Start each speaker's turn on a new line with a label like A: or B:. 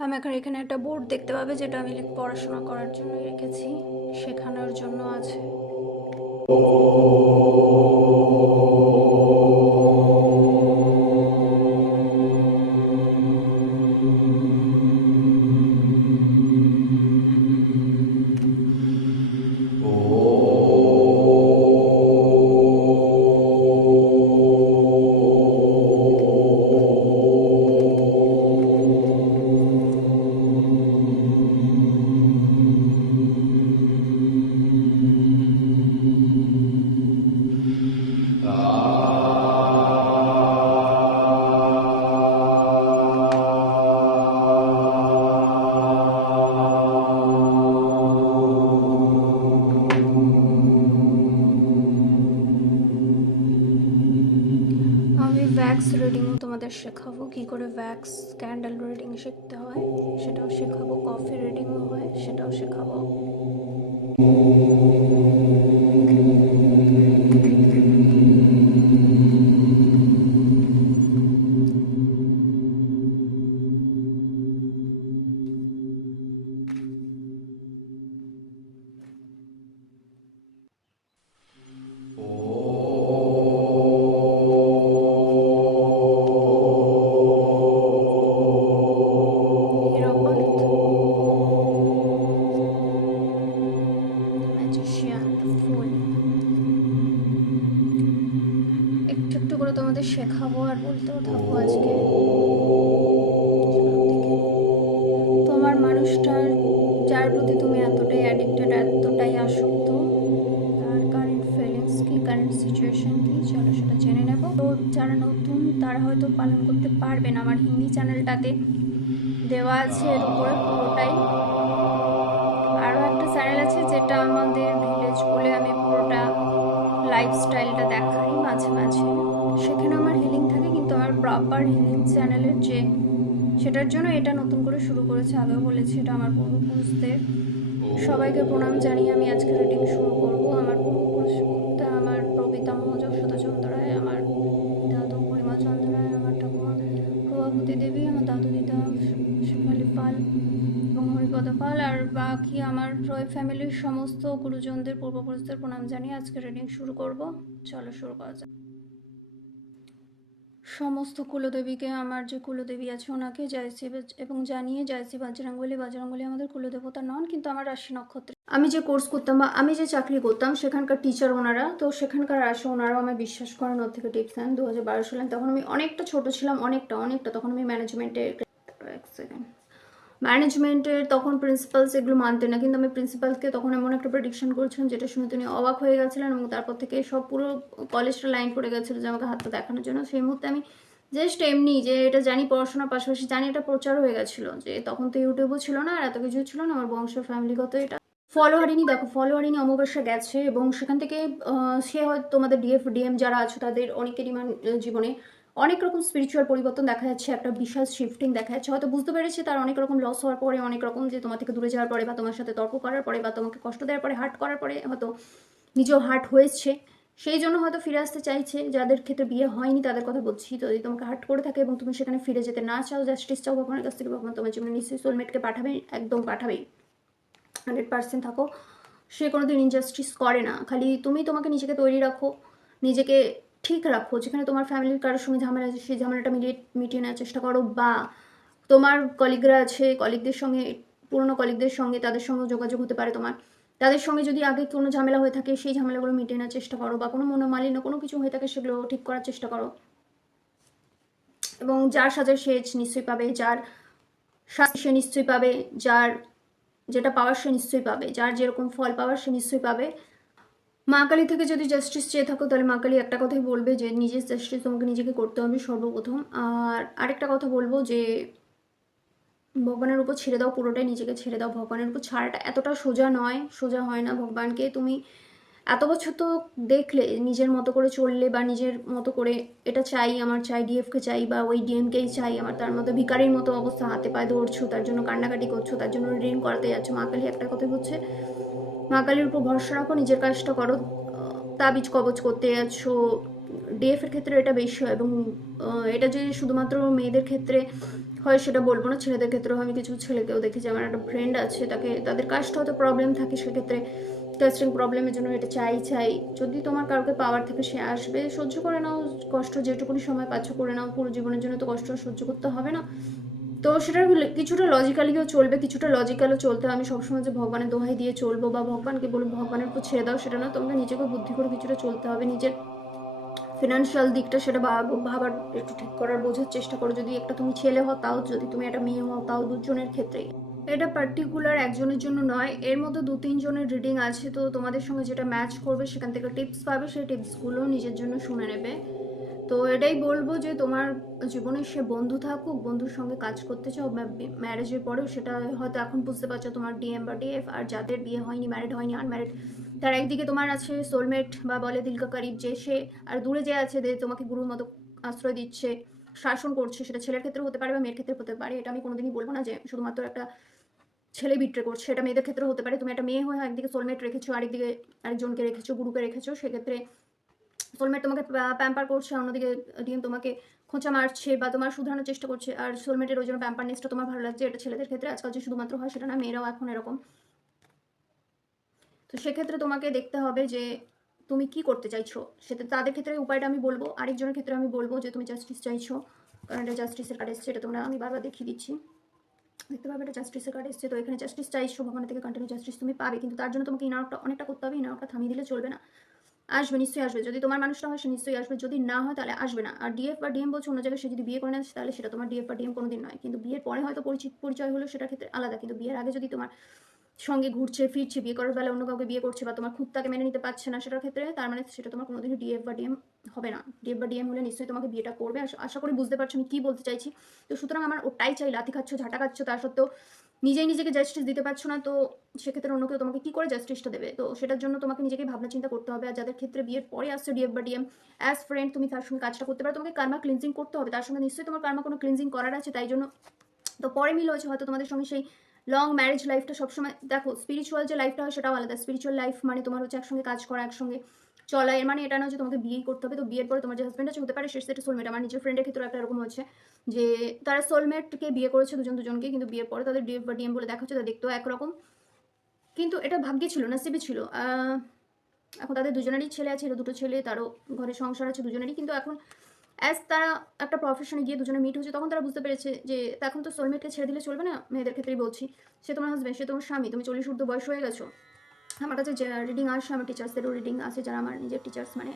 A: আমি এখন এখানে একটা বোর্ড দেখতে পাবে, যেটা আমি পড়াশোনা করার জন্য রেখেছি। শেখানোর জন্য আছে। ভ্যাক্স রিডিংও তোমাদের শেখাবো, কি করে ভ্যাক্স ক্যান্ডেল রিডিং শিখতে হয়, সেটাও শেখাবো কফি রিডিংও হয়, সেটাও শেখাবো। শেখাবো আর বলতেও থাকব আজকে। তোমার মানুষটার, যার প্রতি তুমি এতটাই অ্যাডিক্টেড এতটাই আসক্ত, তার কারেন্ট ফিলিংস কি কারেন্ট সিচুয়েশন কি, চলো সেটা জেনে নেব। তো যারা নতুন, তারা হয়তো পালন করতে পারবেন আমার হিন্দি চ্যানেলটাতে দেওয়া আছে এর উপরে পুরোটাই। আরও একটা চ্যানেল আছে যেটা আমাদের ভিলেজ বলে আমি পুরোটা লাইফস্টাইলটা দেখাই মাঝে মাঝে। সেখানে আমার হিলিং থাকে, কিন্তু আমার প্রপার হিলিং চ্যানেলের যে সেটার জন্য এটা নতুন করে শুরু করেছে। আগেও বলেছি, এটা আমার পূর্বপুরুষদের সবাইকে প্রণাম জানিয়ে আমি আজকে রিডিং শুরু করব। আমার পূর্বপুরুষ বলতে আমার প্রবিতামহ যশোদা চন্দ্র রায়, আমার দাদু পরিমা চন্দ্র রায়, আমার ঠাকুমা, প্রভাবতী দেবী, আমার দাদু দিদা শেফালি পাল এবং হরিপদ পাল আর বাকি আমার রয় ফ্যামিলির সমস্ত গুরুজনদের, পূর্বপুরুষদের প্রণাম জানিয়ে আজকে রিডিং শুরু করব। চলো শুরু করা যাক। সমস্ত কুলদেবীকে, আমার যে কুলদেবী আছে ওনাকে জয়শ্রী এবং জানিয়ে জয়শ্রী বাজরাঙ্গলি বাজরাঙ্গলি আমাদের কুলদেবতা নন, কিন্তু আমার রাশি নক্ষত্র। আমি যে কোর্স করতাম বা আমি যে চাকরি করতাম, সেখানকার টিচার ওনারা, তো সেখানকার রাশি ওনারাও আমায় বিশ্বাস করেন, ওর থেকে টিপস নেন। দু হাজার বারো সালে তখন আমি অনেকটা ছোট ছিলাম, অনেকটা অনেকটা। তখন আমি ম্যানেজমেন্টে এক সেকেন্ড ম্যানেজমেন্টের তখন প্রিন্সিপালস এগুলো মানতেন না। কিন্তু আমি প্রিন্সিপালকে তখন এমন একটা প্রেডিকশন করেছিলাম, যেটা শুনে তিনি অবাক হয়ে গেছিলেন এবং তারপর থেকে সব পুরো কলেজটা লাইন পড়ে গেছিল যে, আমাকে হাতটা দেখানোর জন্য। সেই মুহূর্তে আমি জাস্ট এমনি যে, এটা জানি পড়াশোনার পাশাপাশি জানি এটা প্রচার হয়ে গেছিল। যে, তখন তো ইউটিউবও ছিল না আর এত কিছু ছিল না, আমার বংশ ফ্যামিলিগত এটা। ফলোয়ারিনি দেখো ফলোয়ারিনি অমাবস্যা গেছে এবং সেখান থেকে সে হয়তো তোমাদের ডিএফ ডিএম যারা আছে, তাদের অনেকেরই মান, জীবনে অনেক রকম স্পিরিচুয়াল পরিবর্তন দেখা যাচ্ছে, একটা বিশাল শিফটিং দেখা যাচ্ছে। হয়তো বুঝতে পেরেছে তার অনেক রকম লস হওয়ার পরে, অনেক রকম যে তোমার থেকে দূরে যাওয়ার পরে বা তোমার সাথে তর্ক করার পরে বা তোমাকে কষ্ট দেওয়ার পরে হার্ট করার পরে হয়তো নিজেও হার্ট হয়েছে। সেই জন্য হয়তো ফিরে আসতে চাইছে। যাদের ক্ষেত্রে বিয়ে হয়নি তাদের কথা বলছি। তো যদি তোমাকে হার্ট করে থাকে এবং তুমি সেখানে ফিরে যেতে না চাও জাস্টিস চাও, ভগবানের কাছ থেকে ভগবান তোমার জীবনে নিশ্চয়ই সোলমেটকে পাঠাবে, একদম পাঠাবেই। হান্ড্রেড পার্সেন্ট থাকো। সে কোনোদিন ইনজাস্টিস করে না। খালি তুমি তোমাকে নিজেকে তৈরি রাখো। নিজেকে ঠিক রাখো, যেখানে তোমার ফ্যামিলির কারোর সঙ্গে ঝামেলা আছে, সেই ঝামেলাটা মিলিয়ে, মিটিয়ে নেওয়ার চেষ্টা করো বা তোমার কলিগরা আছে কলিগদের সঙ্গে, পুরনো কলিগদের সঙ্গে, তাদের সঙ্গে যোগাযোগ হতে পারে তোমার। তাদের সঙ্গে যদি আগে কোনো ঝামেলা হয়ে থাকে, সেই ঝামেলাগুলো মিটিয়ে নেওয়ার চেষ্টা করো বা কোনো মনোমালিন্য, কোনো কিছু হয়ে থাকে, সেগুলো ঠিক করার চেষ্টা করো। এবং যার সাজার সে নিশ্চয়ই পাবে, যার শাস্তি সে নিশ্চয়ই পাবে, যার যেটা পাওয়ার সে নিশ্চয়ই পাবে, যার যেরকম ফল পাওয়ার সে নিশ্চয়ই পাবে। মা কালী থেকে যদি জাস্টিস চেয়ে থাকো, তাহলে মা কালী একটা কথাই বলবে যে, নিজের জাস্টিস তোমাকে নিজেকে করতে হবে সর্বপ্রথম। আর আরেকটা কথা বলব যে, ভগবানের উপর ছেড়ে দাও পুরোটাই, নিজেকে ছেড়ে দাও। ভগবানের উপর ছাড়াটা এতটা সোজা নয়, সোজা হয় না। ভগবানকে তুমি এত বছর তো দেখলে, নিজের মতো করে চললে বা নিজের মতো করে, এটা চাই, আমার চাই ডিএফকে চাই বা ওই ডিএমকেই চাই, আমার তার মতো ভিকারির মতো অবস্থা, হাতে পায়ে দৌড়ছো, তার জন্য কান্নাকাটি করছ, তার জন্য ঋণ করাতে যাচ্ছ। মা কালী একটা কথা হচ্ছে মা কালীর উপর ভরসা রাখো, নিজের কাজটা করো। তাবিজ কবচ করতে যাচ্ছ। ডিএফ এর ক্ষেত্রে এটা বেশি হয় এবং এটা যে শুধুমাত্র মেয়েদের ক্ষেত্রে হয় সেটা বলব না, ছেলেদের ক্ষেত্রেও আমি কিছু ছেলেকেও দেখি দেখেছি, আমার একটা ফ্রেন্ড আছে, তাকে, তাদের কাজটা হয়তো প্রবলেম থাকে সেক্ষেত্রে কাস্টিং প্রবলেমের জন্য এটা চাই চাই। যদি তোমার কাউকে পাওয়ার থেকে সে আসবে, সহ্য করে নাও, কষ্ট যেটুকুনি সময় পাচ্ছ করে নাও, পুরো জীবনের জন্য তো কষ্ট সহ্য করতে হবে না। তো সেটা কিছুটা লজিক্যালিও চলবে, কিছুটা লজিক্যালও চলতে। আমি সবসময় যে ভগবানের দোহাই দিয়ে চলবো বা ভগবানকে বলব, ভগবানের উপর ছেড়ে দাও, সেটা না, তোমাকে নিজেকে বুদ্ধি করে কিছুটা চলতে হবে। নিজের ফিনান্সিয়াল দিকটা সেটা ভাব- ভাবার একটু ঠিক করার, বোঝার চেষ্টা করো। যদি একটা তুমি ছেলে হও, তাও যদি তুমি একটা মেয়ে হও, তাও দুজনের ক্ষেত্রেই এটা পার্টিকুলার একজনের জন্য নয়, এর মধ্যে দু তিনজনের রিডিং আছে। তো তোমাদের সঙ্গে যেটা ম্যাচ করবে, সেখান থেকে টিপস পাবে, সেই টিপসগুলো নিজের জন্য শুনে নেবে। তো এটাই বলব যে তোমার জীবনে সে বন্ধু থাকুক, বন্ধুর সঙ্গে কাজ করতে চাও ম্যারেজের পরেও সেটা হয়তো এখন বুঝতে পারছ তোমার ডিএম বা ডিএফ আর যাদের বিয়ে হয়নি ম্যারিড হয়নি আনম্যারিড তার একদিকে তোমার আছে সোলমেট বা বলে দিলকা কারিব, যে সে আর দূরে যে আছে যে তোমাকে গুরুর মতো আশ্রয় দিচ্ছে, শাসন করছে, সেটা ছেলের ক্ষেত্রে হতে পারে বা মেয়ের ক্ষেত্রে হতে পারে, এটা আমি কোনোদিনই বলব না যে শুধুমাত্র একটা ছেলে বিট্রে করছে, এটা মেয়েদের ক্ষেত্রে হতে পারে, তুমি একটা মেয়ে হয়ে একদিকে সোলমেট রেখেছো, আরেকদিকে আরেকজনকে রেখেছো, গুরুকে রেখেছো, সেক্ষেত্রে সোলমেট তোমাকে প্যাম্পার করছে, অন্যদিকে ডিএম তোমাকে খোঁচা মারছে বা তোমার শুধরানোর চেষ্টা করছে। আর সোলমেটের ওই জন্য প্যাম্পারনেসটা তোমার ভালো লাগছে, এটা ছেলেদের ক্ষেত্রে আজকাল যে শুধুমাত্র হয় সেটা না, মেয়েরাও এখন এরকম। তো সেক্ষেত্রে তোমাকে দেখতে হবে যে তুমি কি করতে চাইছো। সেটা তাদের ক্ষেত্রে উপায়টা আমি বলব, আরেকজনের ক্ষেত্রে আমি বলব যে তুমি জাস্টিস চাইছো, কারণ এটা জাস্টিসের কার্ড এসছে, এটা তোমরা, আমি বারবার দেখিয়ে দিচ্ছি। দেখতে পাবে এটা জাস্টিসের কার্ড এসছে, তো এখানে জাস্টিস চাইছো, ভগবানের থেকে কন্টিনিউ জাস্টিস তুমি পাবে, কিন্তু তার জন্য তোমাকে ইনারটা অনেকটা করতে হবে ইনারটা থামিয়ে দিলে চলবে না। আসবে, নিশ্চয়ই আসবে। যদি তোমার মানুষটা হয়, সে নিশ্চয়ই আসবে। যদি না হয়, তাহলে আসবে না। আর ডিএফ বা ডিএম বলছে অন্য জায়গায় সে যদি বিয়ে করে নেয়, তাহলে সেটা তোমার ডিএফ বা ডিএম কোনোদিন নয়। কিন্তু বিয়ের পরে হয়তো পরিচিত পরিচয় হলো সেটার ক্ষেত্রে আলাদা। কিন্তু বিয়ের আগে যদি তোমার সঙ্গে ঘুরছে, ফিরছে, বিয়ে করার বেলা অন্য কাউকে বিয়ে করছে বা তোমার খুদ তাকে মেনে নিতে পারছে না, সেটার ক্ষেত্রে তার মানে সেটা তোমার কোনোদিনই ডিএফ বা ডিএম হবে না। ডিএফ বা ডিএম হলে নিশ্চয়ই তোমাকে বিয়েটা করবে। আশা- করি বুঝতে পারছ, আমি কী বলতে চাইছি। তো সুতরাং আমার ওটাই চাই, লাথি খাচ্ছ, ঝাঁটা খাচ্ছ, তা সত্ত্বেও নিজেই নিজেকে জাস্টিস দিতে পারছ না, তো সেক্ষেত্রে অন্য কেউ তোমাকে কি করে জাস্টিসটা দেবে? তো সেটার জন্য তোমাকে নিজেকে ভাবনা চিন্তা করতে হবে। আর যাদের ক্ষেত্রে বিয়ের পরে আসছে ডিএফ বা ডিএম অ্যাজ ফ্রেন্ড তুমি তার সঙ্গে কাজটা করতে পারো। তোমাকে কার্মা ক্লিনজিং করতে হবে। তার সঙ্গে নিশ্চয়ই তোমার কার্মা কোনো ক্লিনজিং করার আছে, তাই জন্য তো পরে মিল হয়েছে। হয়তো তোমাদের সঙ্গে সেই লং ম্যারেজ লাইফটা সবসময়, দেখো স্পিরিচুয়াল যে লাইফটা হয় সেটাও আলাদা। স্পিরিচুয়াল লাইফ মানে তোমার হচ্ছে একসঙ্গে কাজ করা, একসঙ্গে চলা, এর মানে এটা নয় যে তোমাকে বিয়েই করতে হবে। তো বিয়ের পরে তোমার যে হাজব্যান্ড আছে, হতে পারে সে সেটা সোলমেট আমার নিজের ফ্রেন্ডের ক্ষেত্রে একটা এরকম হচ্ছে যে তারা সোলমেটকে বিয়ে করেছে দুজন দুজনকে, কিন্তু বিয়ের পরে তাদের ডিএফ বা ডিএম বলে দেখা হচ্ছে তাদের দেখতেও একরকম। কিন্তু এটা ভাগ্যে ছিল না নসিবে ছিল। এখন তাদের দুজনেরই ছেলে আছে দুটো ছেলে, তারও ঘরে সংসার আছে, দুজনেরই। কিন্তু এখন অ্যাজ তারা একটা প্রফেশনে গিয়ে দুজনে মিট হচ্ছে তখন তারা বুঝতে পেরেছে যে এখন তো সোলমেটকে ছেড়ে দিলে চলবে না, মেয়েদের ক্ষেত্রেই বলছি। সে তোমার হাজব্যান্ড সে তোমার স্বামী, তুমি চল্লিশ ঊর্ধ্ব বয়স হয়ে গেছো। আমার কাছে রিডিং আসে আমার টিচার্সদেরও রিডিং আছে যারা আমার নিজের টিচার্স মানে